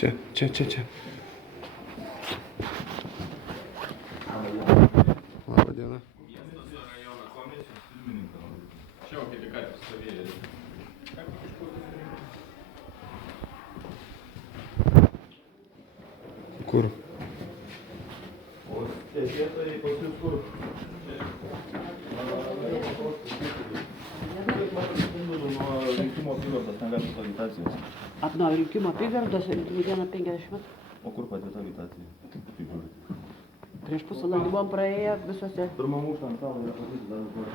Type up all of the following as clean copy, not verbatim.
Čia. Labą dieną. Kur? O teisėtojai pas jūs kur? Nuo rinkimo apygardos negalit agitacijos. Nuo rinkimo apygardos dieną 50 metų. O kur padėta agitacija? Prieš pusvalandį buvom praėję visose. Pirmam aukštą ant stalo yra pasakyti dar dabar.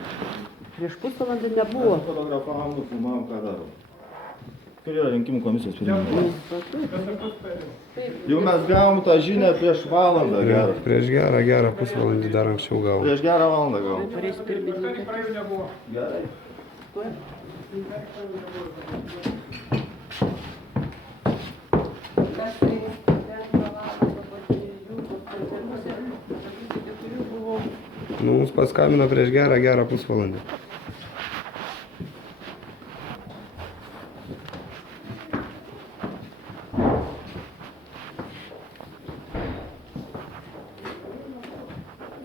Prieš pusvalandį nebuvo. Mes fotografavom, nufilmavom, ką darom. Kur yra rinkimų komisijos pirmininkas? Jau mes gavom tą žinią prieš valandą gerą. Prieš gerą pusvalandį dar anksčiau gavom. Prieš gerą valandą gavom. Pareis pirmininkai. Gerai. Nu, mums paskambino prieš gerą pusvalandį.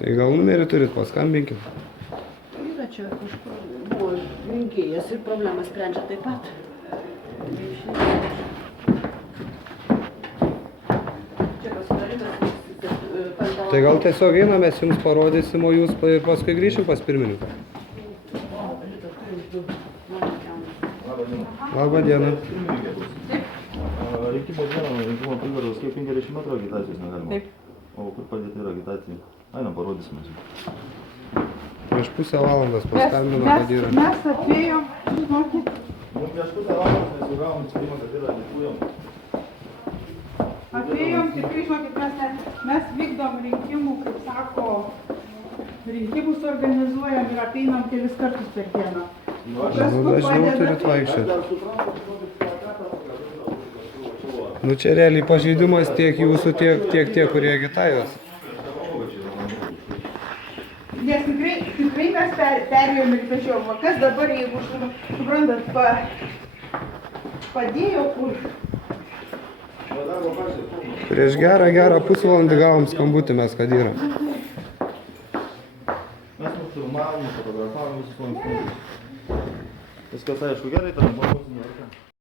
Tai gal numerį turit, paskambinkit. Yra čia kažkur buvo rinkėjas ir problemą sprendžia taip pat. Čia pasidarimas. Tai gal tiesiog einam, mes jums parodysim, o jūs paskui grįšim pas pirmininką. Labą dieną. Rinkimo dieną, rinkimo apygardos, kiek 50 metrų agitacijos negalima? Taip. O kur padėta yra agitacija? Einam, parodysime. Prieš pusę valandos paskambino, kad yra. Mes atėjom, žinokit, Nu, prieš pusę valandos mes jau gavom sprendimą, kad yra agituojam. atėjom, tikrai, žinokit, mes vykdom rinkimų, kaip sako, rinkimus organizuojam ir apeinam kelis kartus per dieną. Nu, dažniau turit vaikščioti. Nu, čia realiai pažeidimas tiek jūsų, tiek tie, kurie agitavęs. Nes tikrai mes perėjom ir pežiom, o kas dabar, jeigu, suprantat, padėjo kur? Prieš gerą pusvalandį gavom skambutį mes, kad yra. Mes nufilmavom, fotografavom visus lankstus. Viskas aišku gerai, tada buvo mūsų nereikia.